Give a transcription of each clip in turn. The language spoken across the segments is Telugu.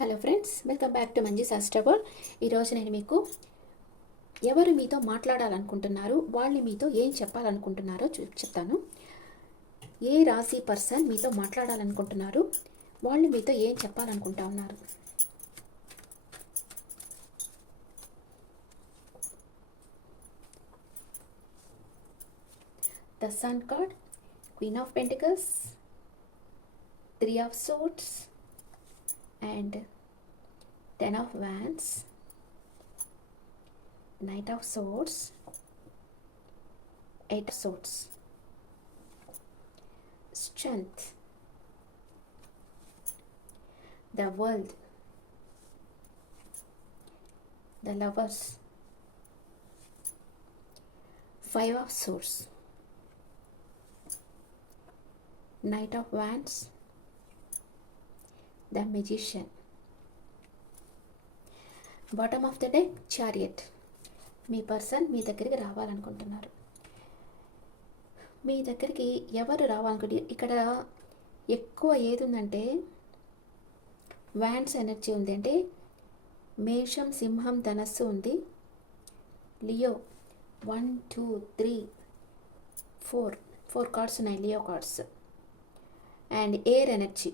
Hello friends welcome back to Manji sustainable ఈరోజు నేను మీకు ఎవరు మీతో మాట్లాడాలనుకుంటున్నారు వాళ్ళు మీతో ఏం చెప్పాలనుకుంటున్నారో చూ చెప్తాను. ఏ రాశి పర్సన్ మీతో మాట్లాడాలనుకుంటున్నారు వాళ్ళు మీతో ఏం చెప్పాలనుకుంటా ఉన్నారు the sun card queen of pentacles three of suits and ten of wands. Knight of swords. Eight of swords. Strength. The world. The lovers. Five of swords. Knight of wands the magician bottom of the day chariot me person మీ దగ్గరికి రావాలనుకుంటున్నారు. మీ దగ్గరికి ఎవరు రావాలనుకుంటే ఇక్కడ ఎక్కువ ఏది ఉందంటే వ్యాండ్స్ ఎనర్జీ ఉంది. అంటే మేషం సింహం ధనస్సు ఉంది. Leo one two three four four cards ఉన్నాయి Leo cards and air energy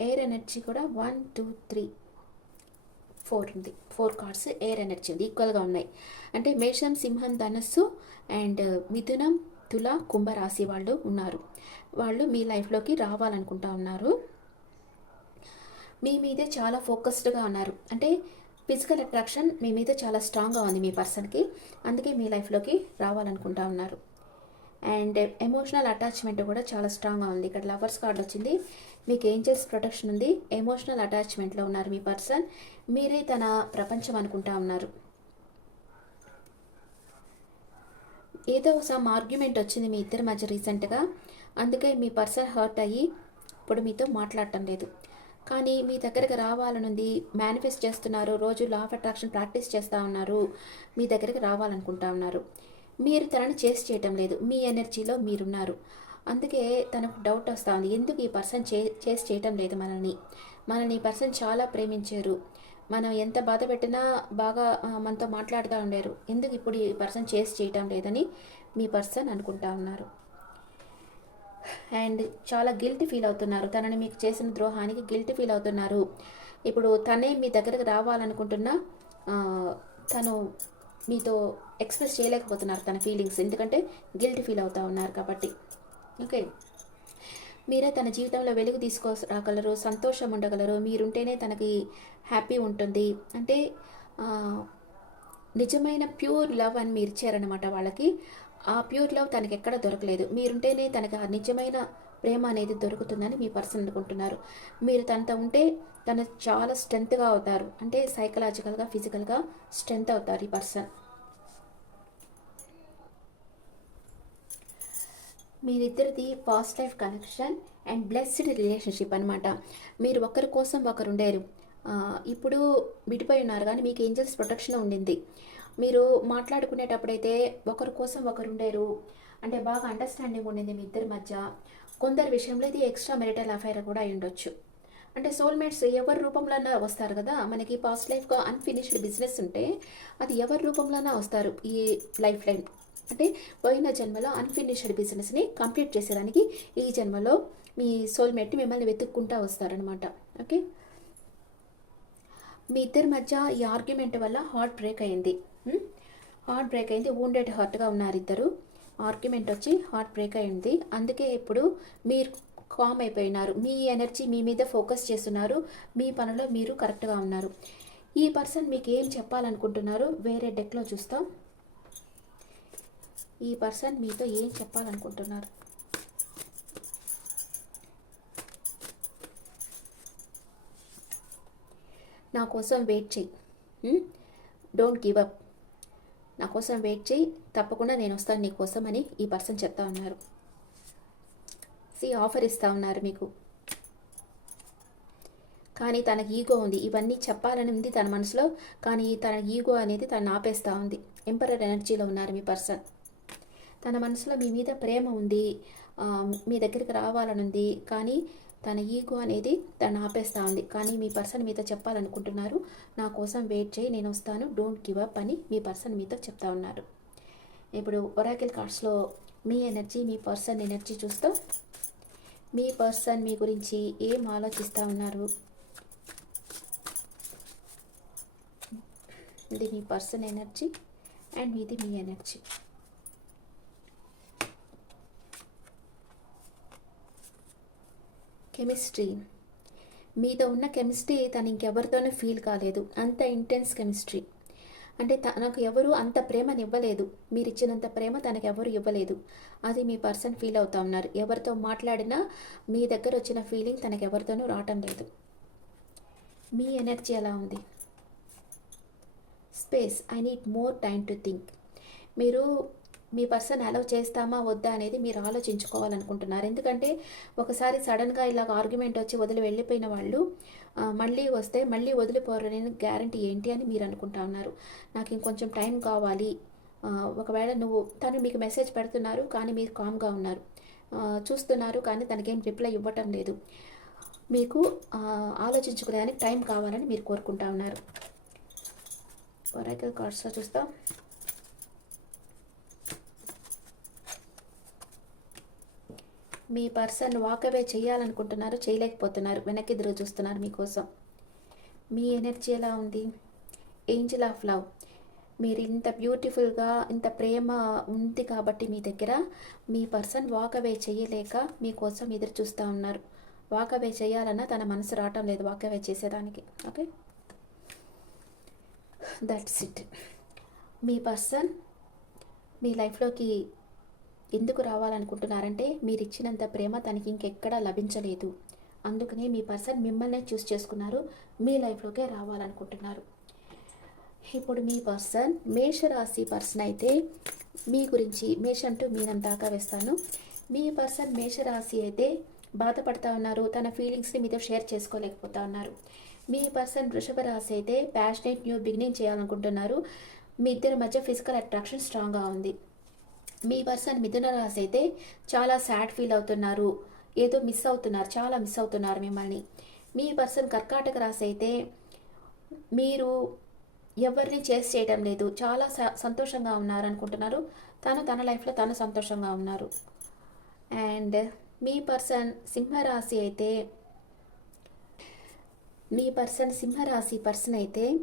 air energy కూడా వన్ టూ త్రీ ఫోర్ ఉంది. ఫోర్ కార్డ్స్ ఎయిర్ ఎనర్జీ ఉంది. ఈక్వల్గా ఉన్నాయి. అంటే మేషం సింహం ధనస్సు అండ్ uh, మిథునం తుల కుంభరాశి వాళ్ళు ఉన్నారు. వాళ్ళు మీ లైఫ్లోకి రావాలనుకుంటా ఉన్నారు. మీ మీదే చాలా ఫోకస్డ్గా ఉన్నారు. అంటే ఫిజికల్ అట్రాక్షన్ మీ మీద చాలా స్ట్రాంగ్గా ఉంది మీ పర్సన్కి అందుకే మీ లైఫ్లోకి రావాలనుకుంటా ఉన్నారు. అండ్ ఎమోషనల్ అటాచ్మెంట్ కూడా చాలా స్ట్రాంగ్గా ఉంది. ఇక్కడ లవర్స్ కార్డ్ వచ్చింది. మీకు ఏంజల్స్ ప్రొటెక్షన్ ఉంది. ఎమోషనల్ అటాచ్మెంట్లో ఉన్నారు మీ పర్సన్. మీరే తన ప్రపంచం అనుకుంటా ఉన్నారు. ఏదో సమ్ ఆర్గ్యుమెంట్ వచ్చింది మీ ఇద్దరి మధ్య రీసెంట్గా. అందుకే మీ పర్సన్ హర్ట్ అయ్యి ఇప్పుడు మీతో మాట్లాడటం లేదు. కానీ మీ దగ్గరకు రావాలనుంది మేనిఫెస్ట్ చేస్తున్నారు. రోజు లా ఆఫ్ అట్రాక్షన్ ప్రాక్టీస్ చేస్తూ ఉన్నారు. మీ దగ్గరికి రావాలనుకుంటా ఉన్నారు. మీరు తనని చేసి చేయటం లేదు. మీ ఎనర్జీలో మీరున్నారు. అందుకే తనకు డౌట్ వస్తూ ఉంది ఎందుకు ఈ పర్సన్ చే చేసి చేయటం లేదు మనల్ని? మనల్ని ఈ పర్సన్ చాలా ప్రేమించారు. మనం ఎంత బాధ పెట్టినా బాగా మనతో మాట్లాడుతూ ఉండారు. ఎందుకు ఇప్పుడు ఈ పర్సన్ చేసి చేయటం లేదని మీ పర్సన్ అనుకుంటా ఉన్నారు. అండ్ చాలా గిల్ట్ ఫీల్ అవుతున్నారు. తనని మీకు చేసిన ద్రోహానికి గిల్ట్ ఫీల్ అవుతున్నారు. ఇప్పుడు తనే మీ దగ్గరకు రావాలనుకుంటున్నా తను మీతో ఎక్స్ప్రెస్ చేయలేకపోతున్నారు తన ఫీలింగ్స్. ఎందుకంటే గిల్ట్ ఫీల్ అవుతూ ఉన్నారు కాబట్టి. ఓకే? మీరే తన జీవితంలో వెలుగు తీసుకో రాగలరు సంతోషం ఉండగలరు మీరుంటేనే తనకి హ్యాపీ ఉంటుంది. అంటే నిజమైన ప్యూర్ లవ్ అని మీరు ఇచ్చారనమాట వాళ్ళకి. ఆ ప్యూర్ లవ్ తనకి ఎక్కడ దొరకలేదు. మీరుంటేనే తనకి ఆ నిజమైన ప్రేమ అనేది దొరుకుతుందని మీ పర్సన్ అనుకుంటున్నారు. మీరు తనతో ఉంటే తను చాలా స్ట్రెంత్గా అవుతారు. అంటే సైకలాజికల్గా ఫిజికల్గా స్ట్రెంత్ అవుతారు ఈ person. మీరిద్దరిది past life connection and blessed relationship అనమాట మీరు ఒకరి కోసం ఒకరు ఉండేరు. ఇప్పుడు విడిపోయి ఉన్నారు కానీ మీకు ఏంజల్స్ ప్రొటెక్షన్ ఉండింది. మీరు మాట్లాడుకునేటప్పుడైతే ఒకరి కోసం ఒకరు ఉండేరు. అంటే బాగా అండర్స్టాండింగ్ ఉండింది మీ ఇద్దరి మధ్య. కొందరి విషయంలో ఇది ఎక్స్ట్రా మెరిటల్ అఫైర్ కూడా అయి ఉండొచ్చు. అంటే సోల్మేట్స్ ఎవరి రూపంలోనా వస్తారు కదా? మనకి పాస్ట్ లైఫ్గా అన్ఫినిష్డ్ బిజినెస్ ఉంటే అది ఎవరి రూపంలోనా వస్తారు? ఈ లైఫ్ లైన్ అంటే పోయిన జన్మలో అన్ఫినిష్డ్ బిజినెస్ని కంప్లీట్ చేసేదానికి ఈ జన్మలో మీ సోల్మేట్ మిమ్మల్ని వెతుక్కుంటూ వస్తారనమాట ఓకే మీ ఇద్దరి మధ్య ఈ ఆర్గ్యుమెంట్ వల్ల హార్ట్ బ్రేక్ అయింది. హార్ట్ బ్రేక్ అయింది వూండెడ్ హార్ట్గా ఉన్నారు ఇద్దరు. ఆర్గ్యుమెంట్ వచ్చి హార్ట్ బ్రేక్ అయింది. అందుకే ఇప్పుడు మీరు కామ్ అయిపోయినారు. మీ ఎనర్జీ మీ మీద ఫోకస్ చేస్తున్నారు. మీ పనిలో మీరు కరెక్ట్గా ఉన్నారు. ఈ పర్సన్ మీకు ఏం చెప్పాలనుకుంటున్నారు? వేరే డెక్లో చూస్తాం. ఈ పర్సన్ మీతో ఏం చెప్పాలనుకుంటున్నారు? నా కోసం వెయిట్ చెయ్యి డోంట్ గివ్ అప్ నా కోసం వెయిట్ చేయి. తప్పకుండా నేను వస్తాను నీ కోసం అని ఈ పర్సన్ చెప్తా ఉన్నారు. సి ఆఫర్ ఇస్తా ఉన్నారు మీకు. కానీ తనకి ఈగో ఉంది. ఇవన్నీ చెప్పాలని ఉంది తన మనసులో. కానీ తన ఈగో అనేది తను ఆపేస్తూ ఉంది. ఎంపరర్ ఎనర్జీలో ఉన్నారు మీ పర్సన్. తన మనసులో మీ మీద ప్రేమ ఉంది. మీ దగ్గరికి రావాలని ఉంది. కానీ తన ఈగో అనేది తను ఆపేస్తూ ఉంది. కానీ మీ పర్సన్ మీతో చెప్పాలనుకుంటున్నారు. నా కోసం వెయిట్ చేయి నేను వస్తాను. డోంట్ గివ్ అప్ అని మీ పర్సన్ మీతో చెప్తా ఉన్నారు. ఇప్పుడు ఒరాకిల్ కార్డ్స్లో మీ ఎనర్జీ మీ పర్సన్ ఎనర్జీ చూస్తూ మీ పర్సన్ మీ గురించి ఏం ఆలోచిస్తూ ఉన్నారు? ఇది మీ పర్సన్ ఎనర్జీ అండ్ ఇది మీ ఎనర్జీ. కెమిస్ట్రీ. మీతో ఉన్న కెమిస్ట్రీ తను ఇంకెవరితోనూ ఫీల్ కాలేదు. అంత ఇంటెన్స్ కెమిస్ట్రీ. అంటే తనకు ఎవరు అంత ప్రేమని ఇవ్వలేదు మీరు ఇచ్చినంత ప్రేమ తనకు ఎవరు ఇవ్వలేదు. అది మీ పర్సన్ ఫీల్ అవుతా ఉన్నారు. ఎవరితో మాట్లాడినా మీ దగ్గర వచ్చిన ఫీలింగ్ తనకు ఎవరితోనూ రావటం లేదు. మీ ఎనర్జీ ఎలా ఉంది? Space I need more time to think. మీరు మీ పర్సన్ అలౌ చేస్తామా వద్దా అనేది మీరు ఆలోచించుకోవాలనుకుంటున్నారు. ఎందుకంటే ఒకసారి సడన్గా ఇలాగ ఆర్గ్యుమెంట్ వచ్చి వదిలి వెళ్ళిపోయిన వాళ్ళు మళ్ళీ వస్తే మళ్ళీ వదిలిపోరని గ్యారంటీ ఏంటి అని మీరు అనుకుంటా ఉన్నారు. నాకు ఇంకొంచెం టైం కావాలి. ఒకవేళ నువ్వు తను మీకు మెసేజ్ పెడుతున్నారు కానీ మీరు కామ్గా ఉన్నారు. చూస్తున్నారు కానీ తనకేం రిప్లై ఇవ్వటం లేదు. మీకు ఆ, ఆలోచించుకునేదానికి టైం కావాలని మీరు కోరుకుంటా ఉన్నారు. ఒరాకిల్ కార్డ్స్లో చూస్తాం. మీ పర్సన్ వాకవే చేయాలనుకుంటున్నారు చేయలేకపోతున్నారు వెనక్కి ఎదురు చూస్తున్నారు మీకోసం. మీ ఎనర్జీ ఎలా ఉంది? Angel of love. మీరు ఇంత బ్యూటిఫుల్గా ఇంత ప్రేమ ఉంది కాబట్టి మీ దగ్గర మీ పర్సన్ వాకవే చేయలేక మీకోసం ఎదురు చూస్తూ ఉన్నారు. వాకవే చేయాలన్నా తన మనసు రావటం లేదు వాకవే చేసేదానికి. ఓకే? దట్స్ ఇట్ మీ పర్సన్ మీ లైఫ్లోకి ఎందుకు రావాలనుకుంటున్నారంటే మీరు ఇచ్చినంత ప్రేమ తనకి ఇంకెక్కడా లభించలేదు. అందుకనే మీ పర్సన్ మిమ్మల్నే చూస్ చేసుకున్నారు మీ లైఫ్లోకే రావాలనుకుంటున్నారు. ఇప్పుడు మీ పర్సన్ మేషరాశి పర్సన్ అయితే మీ గురించి మేష అంటూ మీనం దాకా వేస్తాను. మీ పర్సన్ మేషరాశి అయితే బాధపడతా ఉన్నారు తన ఫీలింగ్స్ని మీతో షేర్ చేసుకోలేకపోతా ఉన్నారు. మీ పర్సన్ వృషభ రాశి అయితే ప్యాషనేట్ న్యూ బిగినింగ్ చేయాలనుకుంటున్నారు. మీ ఇద్దరి మధ్య ఫిజికల్ అట్రాక్షన్ స్ట్రాంగ్గా ఉంది. మీ పర్సన్ మిథున రాశి అయితే చాలా సాడ్ ఫీల్ అవుతున్నారు. ఏదో మిస్ అవుతున్నారు. చాలా మిస్ అవుతున్నారు మిమ్మల్ని. మీ పర్సన్ కర్కాటక రాశి అయితే మీరు ఎవరిని చేసి చేయడం లేదు. చాలా స- సంతోషంగా ఉన్నారు అనుకుంటున్నారు తను తన లైఫ్లో తను సంతోషంగా ఉన్నారు. అండ్ మీ పర్సన్ సింహరాశి అయితే మీ పర్సన్ సింహరాశి పర్సన్ అయితే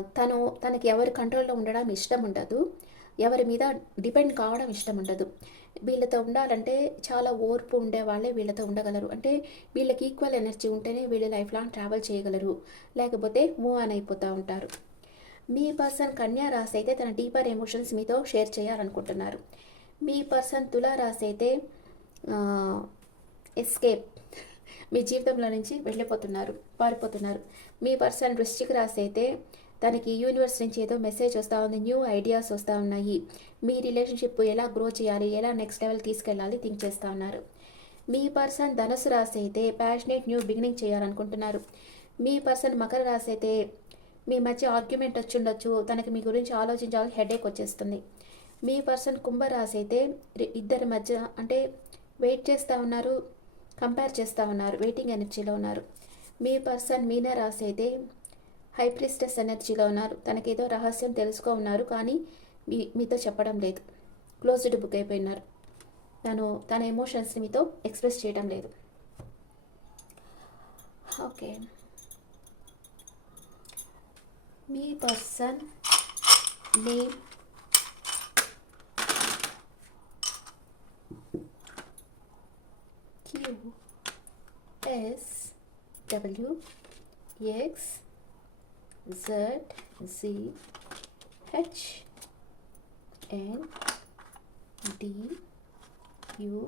తను తనకి ఎవరి కంట్రోల్లో ఉండడం ఇష్టం ఉండదు. ఎవరి మీద డిపెండ్ కావడం ఇష్టం ఉండదు. వీళ్ళతో ఉండాలంటే చాలా ఓర్పు ఉండే వాళ్ళే వీళ్ళతో ఉండగలరు. అంటే వీళ్ళకి ఈక్వల్ ఎనర్జీ ఉంటేనే వీళ్ళు లైఫ్ లాంగ్ ట్రావెల్ చేయగలరు. లేకపోతే మూవ్ ఆన్ అయిపోతూ ఉంటారు. మీ పర్సన్ కన్యా రాశి అయితే తన డీపర్ ఎమోషన్స్ మీతో షేర్ చేయాలనుకుంటున్నారు. మీ పర్సన్ తులా రాశి అయితే ఎస్కేప్ మీ జీవితంలో నుంచి వెళ్ళిపోతున్నారు పారిపోతున్నారు. మీ పర్సన్ వృశ్చిక రాశి అయితే తనకి యూనివర్స్ నుంచి ఏదో మెసేజ్ వస్తూ ఉంది న్యూ ఐడియాస్ వస్తూ ఉన్నాయి. మీ రిలేషన్షిప్ ఎలా గ్రో చేయాలి ఎలా నెక్స్ట్ లెవెల్ తీసుకెళ్ళాలి థింక్ చేస్తూ ఉన్నారు. మీ పర్సన్ ధనుసు రాశి అయితే ప్యాషనేట్ న్యూ బిగినింగ్ చేయాలనుకుంటున్నారు. మీ పర్సన్ మకర రాశి అయితే మీ మధ్య ఆర్గ్యుమెంట్ వచ్చి ఉండొచ్చు తనకి మీ గురించి ఆలోచించాలి హెడేక్ వచ్చేస్తుంది. మీ పర్సన్ కుంభరాశి అయితే ఇద్దరి మధ్య అంటే వెయిట్ చేస్తూ ఉన్నారు కంపేర్ చేస్తూ ఉన్నారు వెయిటింగ్ ఎనర్జీలో ఉన్నారు. మీ పర్సన్ మీనరాశి అయితే హై హైప్రిస్టెస్ ఎనర్జీలో ఉన్నారు. తనకేదో రహస్యం తెలుసుకో ఉన్నారు కానీ మీ మీతో చెప్పడం లేదు. క్లోజ్డ్ బుక్ అయిపోయినారు. తను తన ఎమోషన్స్ని మీతో ఎక్స్ప్రెస్ చేయడం లేదు. ఓకే. మీ person name? Q S W X Z G H N D U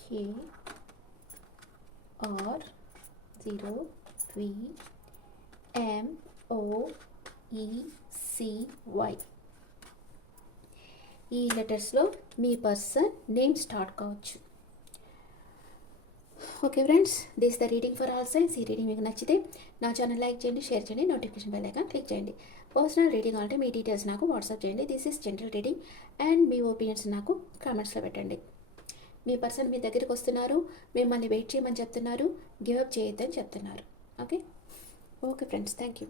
K R zero V M O E C Y E లెటర్స్లో మీ పర్సన్ నేమ్ స్టార్ట్ కావచ్చు Okay friends this the reading for all signs ఈ రీడింగ్ మీకు నచ్చితే నా ఛానల్ లైక్ చేయండి షేర్ చేయండి నోటిఫికేషన్ బెల్ ఐకాన్ క్లిక్ చేయండి. పర్సనల్ రీడింగ్ అంటే మీ డీటెయిల్స్ నాకు వాట్సాప్ చేయండి. This is general reading and me opinions నాకు కామెంట్స్లో పెట్టండి. మీ పర్సన్ మీ దగ్గరికి వస్తున్నారు మిమ్మల్ని వెయిట్ చేయమని చెప్తున్నారు గివ్ అప్ చేయొద్దని చెప్తున్నారు. Okay okay friends thank you